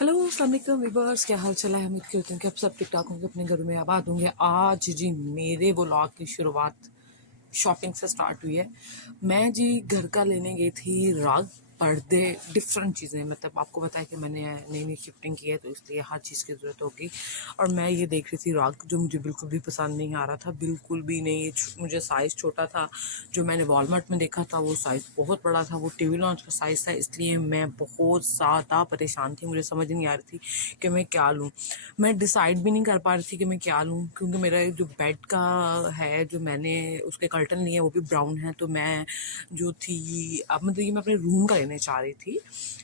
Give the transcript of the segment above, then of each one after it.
Hello अस्सलाम वालेकुम viewers, क्या हाल चाल है। उम्मीद करती हूँ कि आप सब ठीक ठाक होंगे, अपने घर में आबाद होंगे। आज जी मेरे व्लॉग की शुरुआत शॉपिंग से स्टार्ट हुई है। मैं जी घर का लेने गई थी रग, पर्दे, डिफरेंट चीज़ें। मतलब आपको पता है कि मैंने नई नई शिफ्टिंग की है तो इसलिए हर चीज़ की ज़रूरत होगी। और मैं ये देख रही थी रग, जो मुझे बिल्कुल भी पसंद नहीं आ रहा था, बिल्कुल भी नहीं। मुझे साइज़ छोटा था। जो मैंने वॉलमार्ट में देखा था वो साइज़ बहुत बड़ा था, वो टीवी लॉन्च का साइज़ था। इसलिए मैं बहुत ज़्यादा परेशान थी, मुझे समझ नहीं आ रही थी कि मैं क्या लूँ। मैं डिसाइड भी नहीं कर पा रही थी कि मैं क्या लूँ, क्योंकि मेरा जो बेड का है, जो मैंने उसके कर्टन लिए वो भी ब्राउन है। तो मैं जो थी, अब मतलब ये मैं अपने रूम का लेने चाह रही थी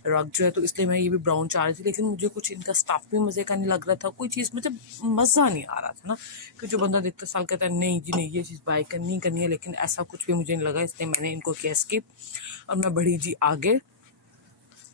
रग जो है, तो इसलिए मैं ये भी ब्राउन चाह रही थी। लेकिन मुझे कुछ इनका स्टफ भी मज़े का नहीं लग रहा था, कोई चीज़ मतलब मज़ा नहीं आ रहा था ना। कि जो बंदा देखता साल कहता है नहीं जी नहीं ये चीज़ बाय करनी करनी है, लेकिन ऐसा कुछ भी मुझे नहीं लगा, इसलिए मैंने इनको किया स्किप और मैं बढ़ी जी आगे।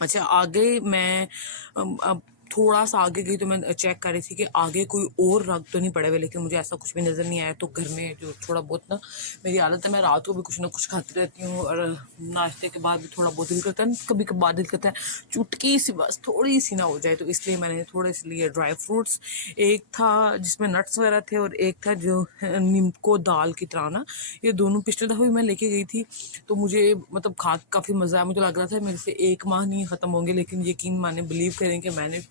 अच्छा, आगे मैं अब थोड़ा सा आगे गई तो मैं चेक कर रही थी कि आगे कोई और रग तो नहीं पड़े हुए, लेकिन मुझे ऐसा कुछ भी नज़र नहीं आया। तो घर में जो थोड़ा बहुत ना, मेरी आदत है, मैं रात को भी कुछ ना कुछ खाती रहती हूँ और नाश्ते के बाद भी थोड़ा बहुत दिल करता है, कभी कभार दिल करता है चुटकी सी, बस थोड़ी सी ना हो जाए। तो इसलिए मैंने थोड़े से लिए ड्राई फ्रूट्स। एक था जिसमें नट्स वगैरह थे और एक था जो नीमको दाल की तरह ना। ये दोनों पिछले दफ़ा भी मैं लेके गई थी, तो मुझे मतलब खा काफ़ी मज़ा आया। मुझे लग रहा था मेरे से एक माह नहीं ख़त्म होंगे, लेकिन यकीन माने, बिलीव करें कि मैंने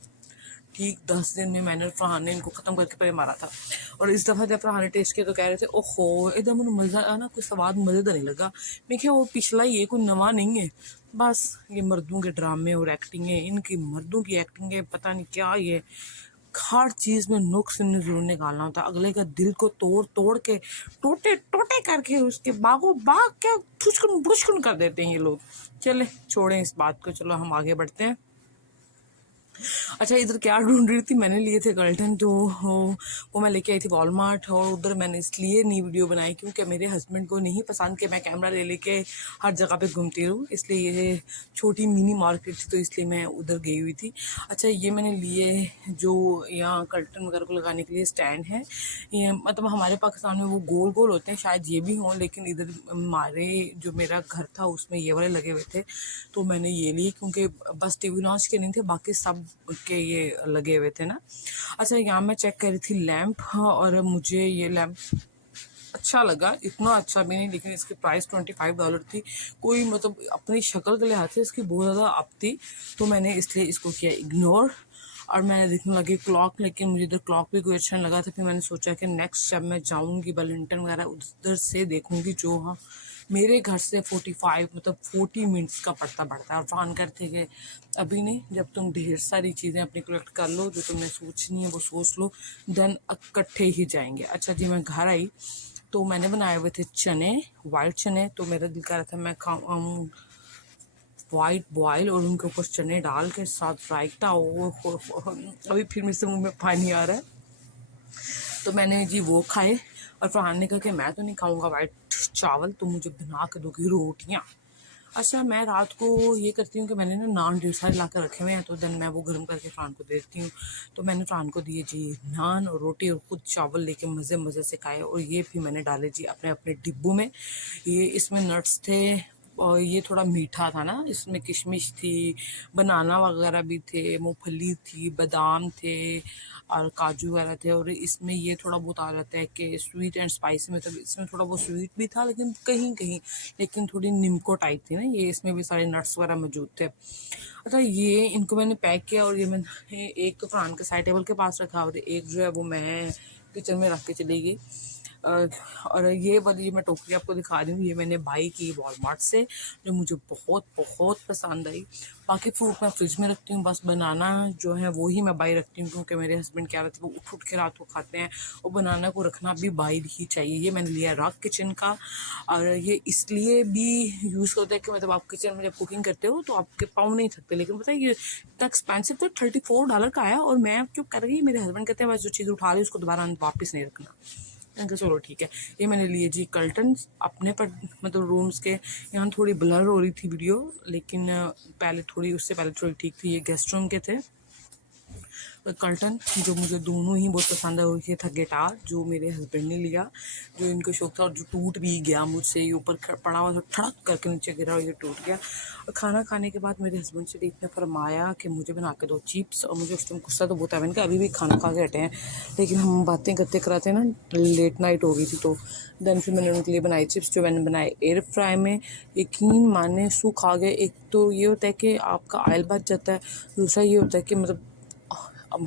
ठीक 10 दिन में मैंने फरहान ने इनको ख़त्म करके पहले मारा था। और इस दफ़ा जब फरहान ने टेस्ट किया तो कह रहे थे ओहो एकदम मैंने मज़ा आया ना, कोई स्वाद मज़ेदार नहीं लगा। मैं क्या वो पिछला ही है, कोई नवा नहीं है। बस ये मर्दों के ड्रामे और एक्टिंग है, इनकी मर्दों की एक्टिंग है, पता नहीं क्या ये। हर चीज़ में नुक्स इन्हें जरूर निकालना होता है, अगले का दिल को तोड़ तोड़ के, टोटे टोटे करके उसके बागों बाग क्या ठुचकुन बुचकुन कर देते हैं ये लोग। चले छोड़ें इस बात को, चलो हम आगे बढ़ते हैं। अच्छा, इधर क्या ढूंढ रही थी, मैंने लिए थे कर्टन, तो वो मैं लेके आई थी वॉलमार्ट। और उधर मैंने इसलिए नई वीडियो बनाई क्योंकि मेरे हस्बैंड को नहीं पसंद कि मैं कैमरा ले लेके हर जगह पे घूमती रहूँ, इसलिए ये छोटी मिनी मार्केट थी तो इसलिए मैं उधर गई हुई थी। अच्छा, ये मैंने लिए जो यहाँ कर्टन वगैरह को लगाने के लिए स्टैंड है। ये मतलब हमारे पाकिस्तान में वो गोल गोल होते हैं, शायद ये भी हों, लेकिन इधर हमारे जो मेरा घर था उसमें ये वाले लगे हुए थे, तो मैंने ये लिए क्योंकि बस टीवी लॉन्च के नहीं थे, बाकी सब के ये लगे हुए थे ना। अच्छा, यहाँ मैं चेक कर रही थी लैंप, हाँ, और मुझे ये लैंप अच्छा लगा, इतना अच्छा भी नहीं, लेकिन इसकी प्राइस $25 थी। कोई मतलब अपनी शक्ल के लिहाज से इसकी बहुत ज़्यादा अप थी, तो मैंने इसलिए इसको किया इग्नोर। और मैंने देखने लगी क्लॉक, लेकिन मुझे इधर क्लॉक भी कोई अच्छा नहीं लगा था। फिर मैंने सोचा कि नेक्स्ट जब मैं जाऊँगी बर्लिंगटन वगैरह उधर से देखूँगी, जो हाँ मेरे घर से 45 मतलब 40 मिनट्स का पड़ता है। और फन करते कि अभी नहीं, जब तुम ढेर सारी चीज़ें अपनी कलेक्ट कर लो, जो तुमने सोचनी है वो सोच लो, देन इकट्ठे ही जाएंगे। अच्छा जी, मैं घर आई तो मैंने बनाए हुए थे चने, वाइट चने। तो मेरा दिल कर रहा था मैं खाऊँ वाइट बॉयल और उनके ऊपर चने डाल के साथ रायता। अभी फिर मेरे से मुंह में पानी आ रहा है। तो मैंने जी वो खाए और फरहान ने कहा कि मैं तो नहीं खाऊंगा वाइट चावल, तो मुझे बना के दोगी रोटियाँ। अच्छा, मैं रात को ये करती हूँ कि मैंने ना नान ढेर सारे ला कर रखे हुए हैं, तो देन मैं वो गर्म करके फरहान को दे देती हूँ। तो मैंने फरहान को दिए जी नान और रोटी, और खुद चावल लेके मज़े मज़े से खाए। और ये भी मैंने डाले जी अपने अपने डिब्बों में। ये इसमें नट्स थे और ये थोड़ा मीठा था ना, इसमें किशमिश थी, बनाना वगैरह भी थे, मूंगफली थी, बादाम थे और काजू वगैरह थे। और इसमें ये थोड़ा बहुत आ जाता है कि स्वीट एंड स्पाइसी, मतलब इसमें थोड़ा बहुत स्वीट भी था लेकिन कहीं कहीं, लेकिन थोड़ी निम्को टाइप थी ना ये, इसमें भी सारे नट्स वगैरह मौजूद थे। अच्छा, ये इनको मैंने पैक किया और ये मैंने एक तो फरहान के साइड टेबल के पास रखा और एक जो है वो मैं किचन में रख के चली गई। और ये वाली मैं टोकरी आपको दिखा रही हूँ, ये मैंने बाई की वॉलमार्ट से, जो मुझे बहुत बहुत पसंद आई। बाकी फ्रूट मैं फ्रिज में रखती हूँ, बस बनाना जो है वो ही मैं बाई रखती हूँ, क्योंकि मेरे हस्बैंड क्या रहते हैं वो उठ उठ के रात को खाते हैं, और बनाना को रखना भी बाई ही चाहिए। ये मैंने लिया रॉक किचन का, और ये इसलिए भी यूज़ करते हैं कि मतलब आप किचन में जब कुकिंग करते हो तो आपके पाँव नहीं थकते। लेकिन पता है ये इतना एक्सपेंसिव था, $34 का आया, और मैं चुप कर गई। मेरे हस्बैंड कहते हैं बस जो चीज़ उठा ली उसको दोबारा वापस नहीं रखना। मैंने कहा चलो ठीक है। ये मैंने लिए जी कर्टन अपने पर, मतलब रूम्स के। यहाँ थोड़ी ब्लर हो रही थी वीडियो, लेकिन पहले थोड़ी, उससे पहले थोड़ी ठीक थी। ये गेस्ट रूम के थे। कर्टन जो मुझे दोनों ही बहुत पसंद है, और ये था गिटार जो मेरे हस्बैंड ने लिया, जो इनको शौक था और जो टूट भी गया मुझसे, ये ऊपर पड़ा हुआ था, ठड़क करके नीचे गिरा और ये टूट गया। और खाना खाने के बाद मेरे हस्बैंड से इतना फरमाया कि मुझे बना के दो चिप्स, और मुझे उस टाइम गुस्सा तो बहुत आया, मैंने कहा अभी भी खाना खा के हटे हैं, लेकिन हम बातें करते कराते ना लेट नाइट हो गई थी, तो देन फिर मैंने उनके लिए बनाई चिप्स, जो मैंने बनाए एयर फ्राई में। यकीन माने सूख आ गए। एक तो ये होता है कि आपका ऑयल बच जाता है, दूसरा ये होता है कि मतलब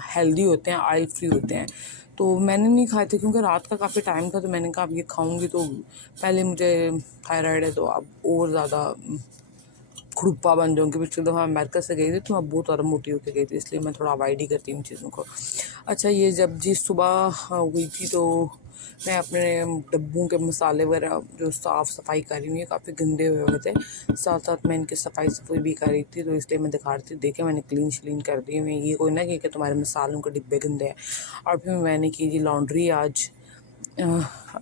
हेल्दी होते हैं, ऑयल फ्री होते हैं। तो मैंने नहीं खाए थे क्योंकि रात का काफ़ी टाइम था, तो मैंने कहा अब ये खाऊंगी तो पहले मुझे थायराइड है तो अब और ज़्यादा खुरपा बन जाऊँगी। पिछली दफ़ा अमेरिका से गई थी तो मैं बहुत ज़्यादा मोटी होकर गई थी, इसलिए मैं थोड़ा अवॉइड ही करती हूँ चीज़ों को। अच्छा, ये जब जी सुबह हुई थी तो मैं अपने डब्बों के मसाले वगैरह जो साफ़ सफाई कर रही हूँ, ये काफ़ी गंदे हुए थे, साथ साथ मैं इनकी सफाई भी कर रही थी, तो इसलिए मैं दिखा रही थी, देखे मैंने क्लीन श्लीन कर दी। मैं ये कोई ना कि तुम्हारे मसालों के डिब्बे गंदे हैं। और फिर मैंने की जी लॉन्ड्री आज,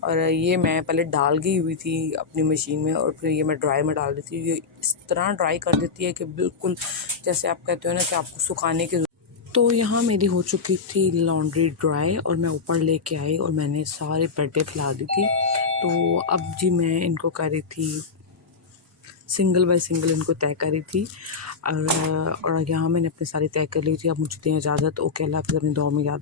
और ये मैं पहले डाल गई हुई थी अपनी मशीन में, और फिर ये मैं ड्राई में डाल देती हूँ। ये इस तरह ड्राई कर देती है कि बिल्कुल जैसे आप कहते हो ना कि आपको सुखाने की। तो यहाँ मेरी हो चुकी थी लॉन्ड्री ड्राई, और मैं ऊपर लेके आई और मैंने सारे पर्दे फैला दी थी। तो अब जी मैं इनको कर रही थी सिंगल बाय सिंगल, इनको तय करी थी, और यहाँ मैंने अपने सारी तय कर ली थी। अब मुझे दें इजाज़त। ओके, अल्लाह हाफ़िज़, अपनी दुआ में याद